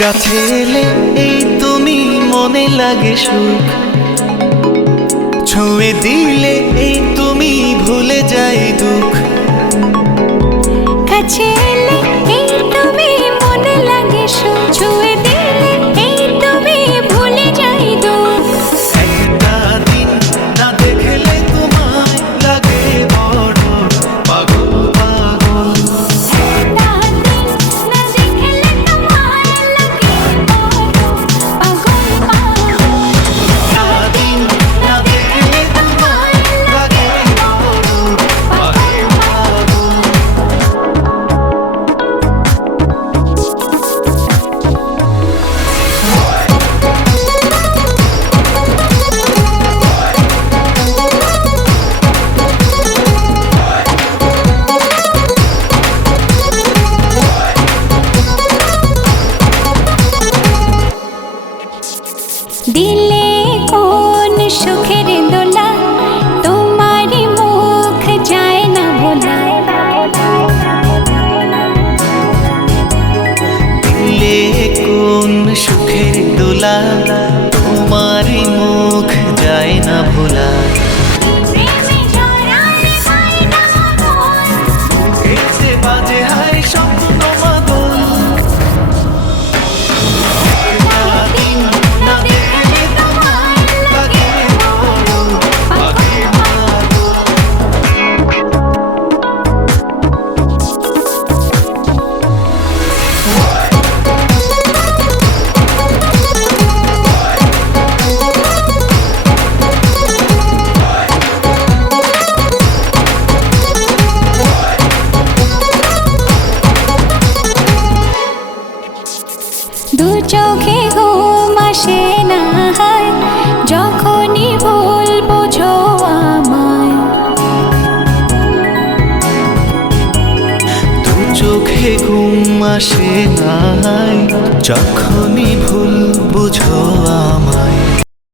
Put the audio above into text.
কাছে এলে এই তুমি মনে লাগে সুখ, ছুঁয়ে দিলে এই তুমি ভুলে যাই দুঃখ। কাছে এলে এই তুমি মনে লাগে সুখ, ছুঁয়ে দিলে এই তুমি ভুলে যাই দুঃখ। একটা দিন না দেখলে তোমায় লাগে বড় পাগল পাগল। একটা দিন না দেখলে তোমায় লাগে বড় পাগল পাগল। একটা দিন না দেখলে তোমায় লাগে বড় পাগল পাগল। দিলে কোন সুখের দোলা, তোমারই মুখ যায় না ভোলা। দিলে কোন সুখের দোলা, তোমারই মুখ যায় না ভোলা। প্রেমে জড়ালে হয় না মন, এসে বাজে হায় স্বপ্ন মাদল। একটা দিন না দেখলে তোমায় লাগে বড় পাগল পাগল। দু চোখে ঘুম আসে না হয়, যখনই ভুল বোঝো আমায়। দু চোখে ঘুম আসে না, যখনই ভুল বুঝো আমায়।